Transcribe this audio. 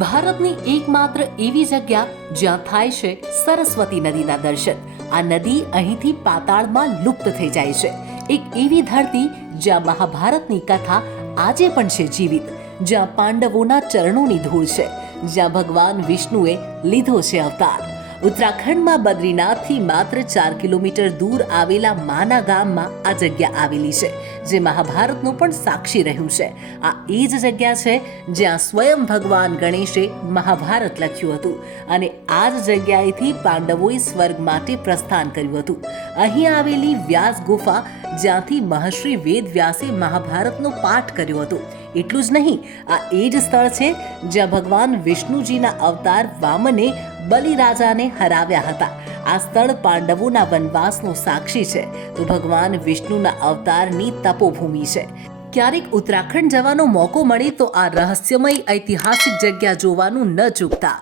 ભારતની એકમાત્ર એવી જગ્યા જ્યાં થાય છે સરસ્વતી નદીના દર્શન. આ નદી અહીંથી પાતાળમાં લુપ્ત થઈ જાય છે. એક એવી ધરતી જ્યાં મહાભારતની કથા આજે પણ છે જીવિત, જ્યાં પાંડવોના ચરણોની ધૂળ છે, જ્યાં ભગવાન વિષ્ણુએ લીધો છે અવતાર. ઉત્તરાખંડમાં બદ્રીનાથથી માત્ર 4 કિલોમીટર દૂર આવેલા માના ગામમાં આ જગ્યા આવેલી છે, જે મહાભારતનું પણ સાક્ષી રહ્યું છે. આ એ જ જગ્યા છે જ્યાં સ્વયં ભગવાન ગણેશે મહાભારત લખ્યું હતું, અને આ જ જગ્યાએથી પાંડવોએ સ્વર્ગ માટે પ્રસ્થાન કર્યું હતું. અહીં આવેલી વ્યાસ ગુફા, જ્યાંથી મહર્ષિ વેદવ્યાસે મહાભારતનો પાઠ કર્યો હતો. એટલું જ નહીં, આ એ જ સ્થળ છે જ્યાં ભગવાન વિષ્ણુજીના અવતાર વામને બલિરાજાને હરાવ્યા હતા. આ સ્થળ પાંડવોના વનવાસનો સાક્ષી છે, તો ભગવાન વિષ્ણુના અવતારની તપોભૂમિ છે. ક્યારેક ઉત્તરાખંડ જવાનો મોકો મળે તો આ રહસ્યમય ઐતિહાસિક જગ્યા જોવાનું ન ચૂકતા.